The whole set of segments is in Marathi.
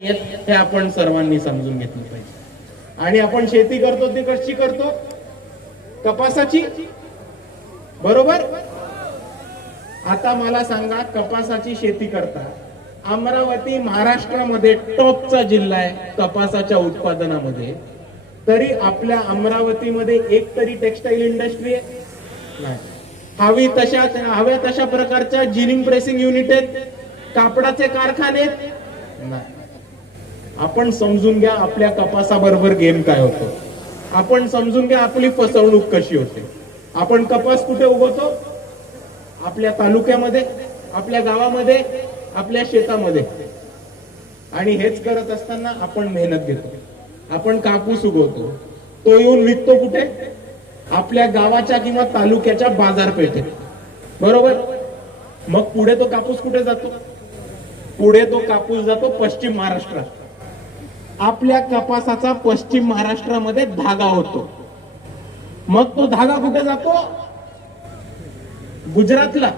हे आपण सर्वांनी समजून घेतलं पाहिजे. आणि आपण शेती करतो ती कशी करतो? कपासाची. बरोबर? आता मला सांगा कपासाची शेती करता. अमरावती महाराष्ट्रामध्ये टॉपचा जिल्हा आहे कपासाच्या उत्पादनामध्ये. तरी आपल्या अमरावतीमध्ये एक तरी टेक्सटाईल इंडस्ट्री आहे? नाही. हवी तशा हव्या तशा प्रकारच्या जिनिंग प्रेसिंग युनिट आहेत? कापडाचे कारखाने आहेत? नाही. आपण समजून घ्या आपल्या कपासाबरोबर गेम काय होतो. आपण समजून घ्या आपली फसवणूक कशी होते. आपण कपास कुठे उगवतो? आपल्या तालुक्यामध्ये आपल्या गावामध्ये आपल्या शेतामध्ये. आणि हेच करत असताना आपण मेहनत घेतो. आपण कापूस उगवतो. तो येऊन विकतो कुठे? आपल्या गावाच्या किंवा तालुक्याच्या बाजारपेठेत. बरोबर? मग पुढे तो कापूस कुठे जातो? पुढे तो कापूस जातो पश्चिम महाराष्ट्रात. आपल्या कपासाचा पश्चिम महाराष्ट्रामध्ये धागा होतो. मग तो धागा कुठे जातो? गुजरातला.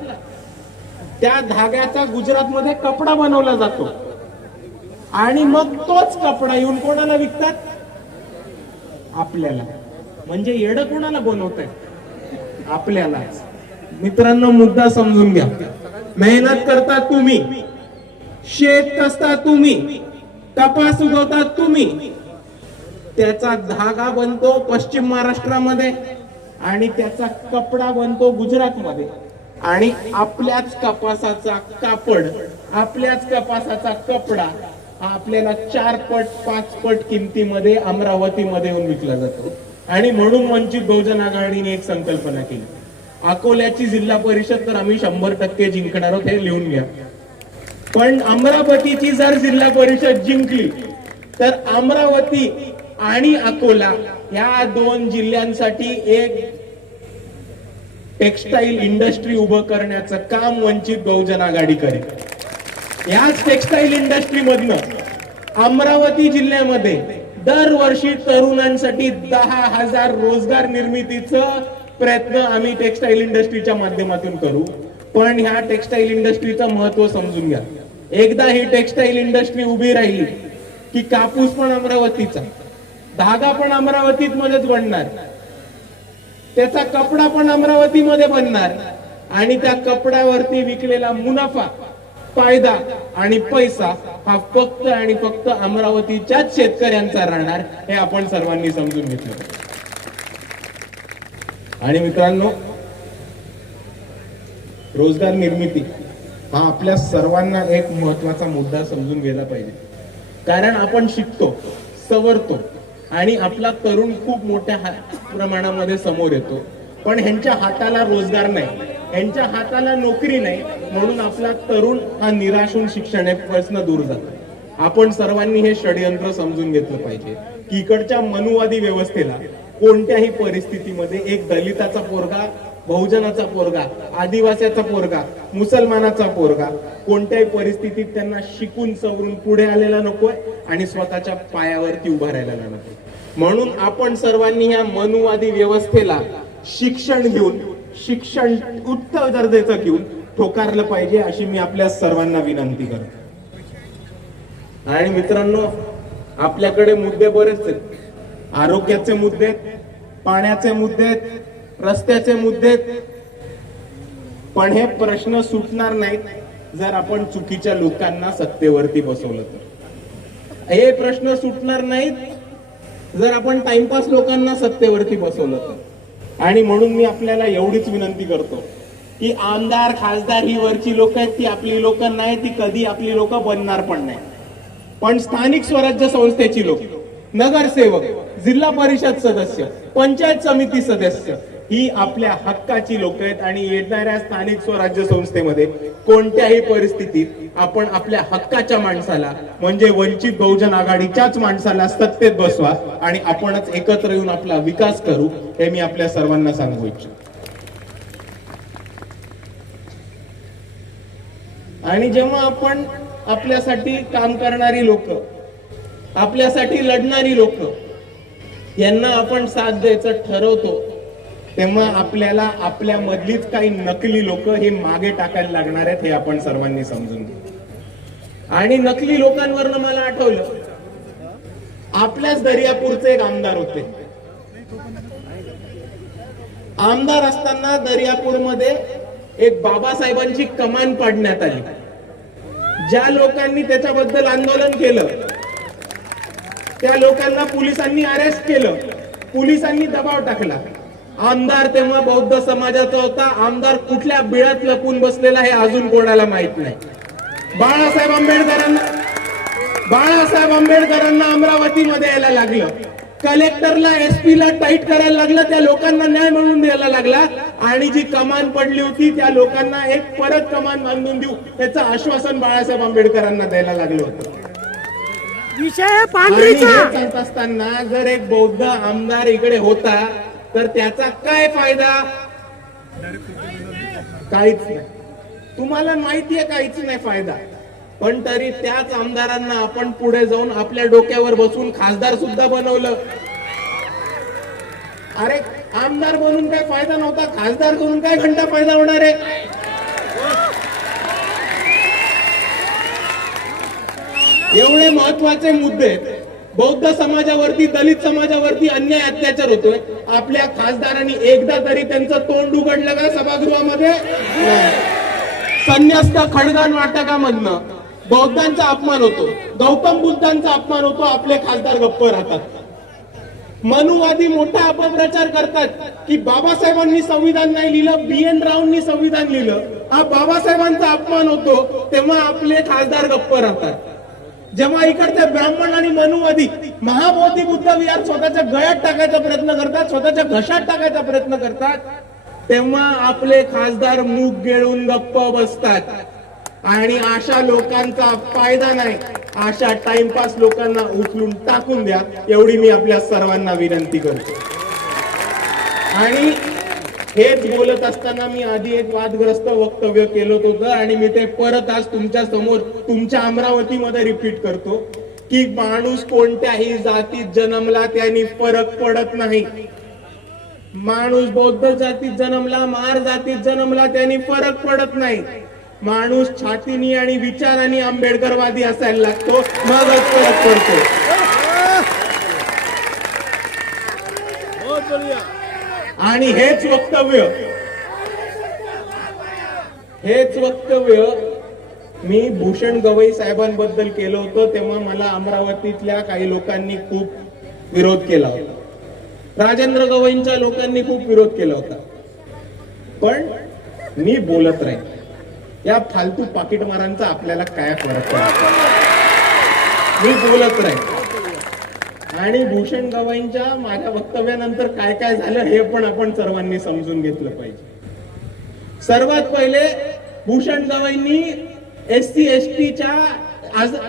त्या धाग्याचा गुजरातमध्ये कपडा बनवला जातो. आणि मग तोच कपडा येऊन कोणाला विकतात? आपल्याला. म्हणजे येड कोणाला बनवत आपल्यालाच. मित्रांनो मुद्दा समजून घ्या. मेहनत करता तुम्ही. शेत कसता तुम्ही. कपास उगवतात तुम्ही. त्याचा धागा बनतो पश्चिम महाराष्ट्रामध्ये आणि त्याचा कपडा बनतो गुजरातमध्ये. आणि आपल्याच कपासाचा कापड आपल्याच कपासाचा कपडा हा आपल्याला चार पट पाच पट किमतीमध्ये अमरावतीमध्ये येऊन विकला जातो. आणि म्हणून वंचित बहुजन आघाडीने एक संकल्पना केली. अकोल्याची जिल्हा परिषद तर आम्ही शंभर टक्के जिंकणार आहोत हे लिहून घ्या. पण अमरावतीची जर जिल्हा परिषद जिंकली तर अमरावती आणि अकोला या दोन जिल्ह्यांसाठी एक टेक्सटाईल इंडस्ट्री उभं करण्याचं काम वंचित बहुजन आघाडी करेल. याच टेक्सटाईल इंडस्ट्री मधनं अमरावती जिल्ह्यामध्ये दरवर्षी तरुणांसाठी दहा हजार रोजगार निर्मितीचं प्रयत्न आम्ही टेक्सटाईल इंडस्ट्रीच्या माध्यमातून करू. पण ह्या टेक्सटाईल इंडस्ट्रीचं महत्त्व समजून घ्या. एकदा ही टेक्सटाईल इंडस्ट्री उभी राहिली की कापूस पण अमरावतीचा धागा पण अमरावतीत मध्येच बनणार त्याचा कपडा पण अमरावतीमध्ये बनणार आणि त्या कपड्यावरती विकलेला मुनाफा फायदा आणि पैसा हा फक्त आणि फक्त अमरावतीच्याच शेतकऱ्यांचा राहणार हे आपण सर्वांनी समजून घेतलं. आणि मित्रांनो रोजगार निर्मिती. हा आपल्या सर्वांना एक महत्त्वाचा मुद्दा समजून गेला पाहिजे. कारण आपण शिकतो सवरतो आणि आपला तरुण खूप मोठ्या प्रमाणामध्ये समोर येतो. पण ह्यांच्या हाताला रोजगार नाही ह्यांच्या हाताला नोकरी नाही म्हणून आपला तरुण हा निराश होऊन शिक्षणापासून दूर जातो. आपण सर्वांनी हे षडयंत्र समजून घेतलं पाहिजे की इकडच्या मनुवादी व्यवस्थेला कोणत्याही परिस्थितीमध्ये एक दलिताचा पोरगा बहुजनाचा पोरगा आदिवासीचा पोरगा मुसलमानाचा पोरगा कोणत्याही परिस्थितीत त्यांना शिकून सवरून पुढे आलेला नकोय आणि स्वतःच्या पायावरती उभा राहिला नको. म्हणून आपण सर्वांनी ह्या मनुवादी व्यवस्थेला शिक्षण घेऊन शिक्षण उच्च दर्जाचं घेऊन ठोकारलं पाहिजे अशी मी आपल्या सर्वांना विनंती करतो. आणि मित्रांनो आपल्याकडे मुद्दे बरेच आहेत. आरोग्याचे मुद्दे आहेत, पाण्याचे मुद्दे आहेत, रस्त्याचे मुद्दे. पण हे प्रश्न सुटणार नाहीत जर आपण चुकीच्या लोकांना सत्तेवरती बसवलं तर. हे प्रश्न सुटणार नाहीत जर आपण टाइमपास लोकांना सत्तेवरती बसवलं तर. आणि म्हणून मी आपल्याला एवढीच विनंती करतो की आमदार खासदार ही वरची लोक आहेत ती आपली लोक नाही ती कधी आपली लोक बनणार पण नाही. पण स्थानिक स्वराज्य संस्थेची लोक नगरसेवक जिल्हा परिषद सदस्य पंचायत समिती सदस्य ही आपल्या हक्काची लोक आहेत आणि येणाऱ्या स्थानिक स्वराज्य संस्थेमध्ये कोणत्याही परिस्थितीत आपण आपल्या हक्काच्या माणसाला म्हणजे वंचित बहुजन आघाडीच्याच माणसाला सत्तेत बसवा आणि आपणच एकत्र येऊन आपला विकास करू हे मी आपल्या सर्वांना सांगू इच्छितो. आणि जेव्हा आपण आपल्यासाठी काम करणारी लोक आपल्यासाठी लढणारी लोक यांना आपण साथ द्यायचं ठरवतो तेव्हा आपल्याला आपल्या मधलीच काही नकली लोक हे मागे टाकायला लागणार आहेत हे आपण सर्वांनी समजून घ्या आणि नकली लोकांवरनं मला आठवलं आपल्याच दर्यापूरचे एक आमदार होते. आमदार असताना दर्यापूरमध्ये एक बाबासाहेबांची कमान पाडण्यात आली. ज्या लोकांनी त्याच्याबद्दल आंदोलन केलं त्या लोकांना पोलिसांनी अरेस्ट केलं पोलिसांनी दबाव टाकला. आमदार तेव्हा बौद्ध समाजाचा होता. आमदार कुठल्या बिळात लपून बसलेला हे अजून कोणाला माहीत नाही. बाळासाहेब आंबेडकरांना बाळासाहेब आंबेडकरांना अमरावतीमध्ये यायला लागलं. कलेक्टरला एसपी ला टाईट करायला लागलं. त्या लोकांना न्याय मिळवून द्यायला लागला. आणि जी कमान पडली होती त्या लोकांना एक परत कमान बांधून देऊ याचं आश्वासन बाळासाहेब आंबेडकरांना द्यायला लागलं होतं. विषय असताना जर एक बौद्ध आमदार इकडे होता तर त्याचा काय फायदा? काहीच नाही. तुम्हाला माहितीये काहीच नाही फायदा. पण तरी त्याच आमदारांना आपण पुढे जाऊन आपल्या डोक्यावर बसून खासदार सुद्धा बनवलं. अरे आमदार बनून काय फायदा नव्हता? खासदार करून काय घंटा फायदा होणार आहे? एवढे महत्त्वाचे मुद्दे बौद्ध समाजावरती दलित समाजावरती अन्याय अत्याचार होतोय. आपल्या खासदारांनी एकदा तरी त्यांचं तोंड उघडलं का सभागृहामध्ये? संन्यास्त संन्यस्त खडगान नाटकामधनं बौद्धांचा अपमान होतो. गौतम बुद्धांचा अपमान होतो. आपले खासदार गप्प राहतात. मनुवादी मोठा अपप्रचार करतात की बाबासाहेबांनी संविधान नाही लिहिलं बी एन रावांनी संविधान लिहिलं. हा बाबासाहेबांचा अपमान होतो तेव्हा आपले खासदार गप्प राहतात. जेव्हा इकडचे ब्राह्मण आणि मनुवादी महाबोधी बुद्ध विहार स्वतःच्या गळ्यात टाकायचा प्रयत्न करतात स्वतःच्या घशात टाकायचा प्रयत्न करतात तेव्हा आपले खासदार मूग गिळून गप्प बसतात. आणि अशा लोकांचा फायदा नाही. अशा टाइमपास लोकांना उचलून टाकून द्या एवढी मी आपल्या सर्वांना विनंती करतो. आणि हेच बोलत असताना मी आधी एक वादग्रस्त वक्तव्य केलं होतं आणि मी ते परत आज तुमच्यासमोर तुमच्या अमरावतीमध्ये रिपीट करतो की माणूस कोणत्याही जातीत जन्मला त्यांनी फरक पडत नाही. माणूस बौद्ध जातीत जन्मला मार जातीत जन्मला त्यांनी फरक पडत नाही. माणूस छातीनी आणि विचारांनी आंबेडकरवादी असायला लागतो मगच फरक पडतो. हो, आणि हेच वक्तव्य. हेच वक्तव्य मी भूषण गवई साहेबांबद्दल केलं होतं तेव्हा मला अमरावतीतल्या काही लोकांनी खूप विरोध केला होता. राजेंद्र गवईंच्या लोकांनी खूप विरोध केला होता. पण मी बोलत राहील या फालतू पाकिटमारांचा आपल्याला काय फरक मी बोलत राहील आणि भूषण गवाईंच्या माझ्या वक्तव्यानंतर काय काय झालं हे पण आपण सर्वांनी समजून घेतलं पाहिजे. सर्वात पहिले भूषण गवाईंनी एस सी एस टीच्या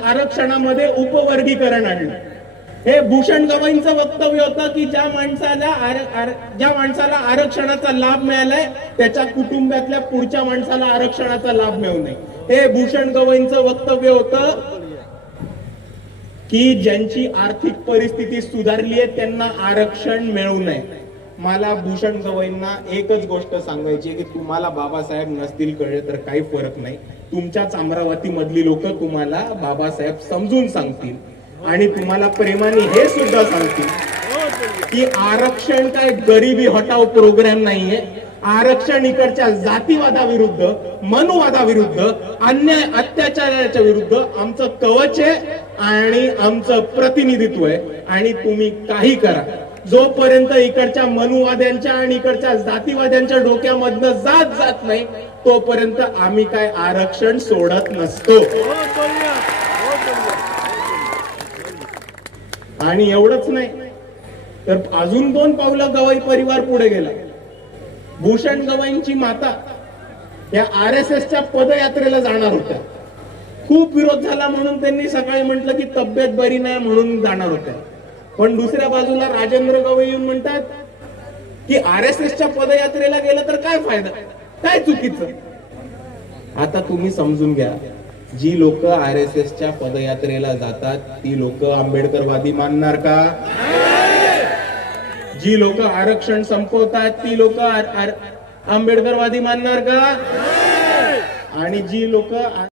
आरक्षणामध्ये उपवर्गीकरण आणलं. हे भूषण गवाईंचं वक्तव्य होतं की ज्या माणसाला आर- आर- ज्या माणसाला आरक्षणाचा लाभ मिळालाय त्याच्या कुटुंबातल्या पुढच्या माणसाला आरक्षणाचा लाभ मिळू नये. हे भूषण गवाईंचं वक्तव्य होतं. की ज्यांची आर्थिक परिस्थिती सुधारली आहे त्यांना आरक्षण मिळू नये. मला भूषण गवईंना एकच गोष्ट सांगायची की तुम्हाला बाबासाहेब नसतील कळले तर काही फरक नाही. तुमच्याच अमरावती मधली लोक तुम्हाला बाबासाहेब समजून सांगतील. आणि तुम्हाला प्रेमाने हे सुद्धा सांगतील की आरक्षण काय गरिबी हटाव प्रोग्राम नाहीये. आरक्षण इकडच्या जातीवादाविरुद्ध मनुवादाविरुद्ध अन्याय अत्याचाराच्या विरुद्ध आमचं कवच आहे आणि आमचं प्रतिनिधित्व आहे. आणि तुम्ही काही करा. जोपर्यंत इकडच्या मनुवाद्यांच्या आणि इकडच्या जातीवाद्यांच्या डोक्यामधनं जात जात नाही तोपर्यंत आम्ही काय आरक्षण सोडत नसतो. आणि एवढंच नाही. तर अजून दोन पावलं गवाई परिवार पुढे गेला. भूषण गवाईंची माता या आर एस एसच्या पदयात्रेला जाणार होत्या. खूप विरोध झाला म्हणून त्यांनी सकाळी म्हटलं की तब्येत बरी नाही म्हणून जाणार होत्या. पण दुसऱ्या बाजूला राजेंद्र गवई येऊन म्हणतात की आर एस एसच्या पदयात्रेला गेलं तर काय फायदा? काय चुकीचं? आता तुम्ही समजून घ्या जी लोक आर एस एसच्या पदयात्रेला जातात ती लोक आंबेडकरवादी मानणार का? जी लोक आरक्षण संपवतात ती लोक आंबेडकरवादी मानणार का? आणि जी लोक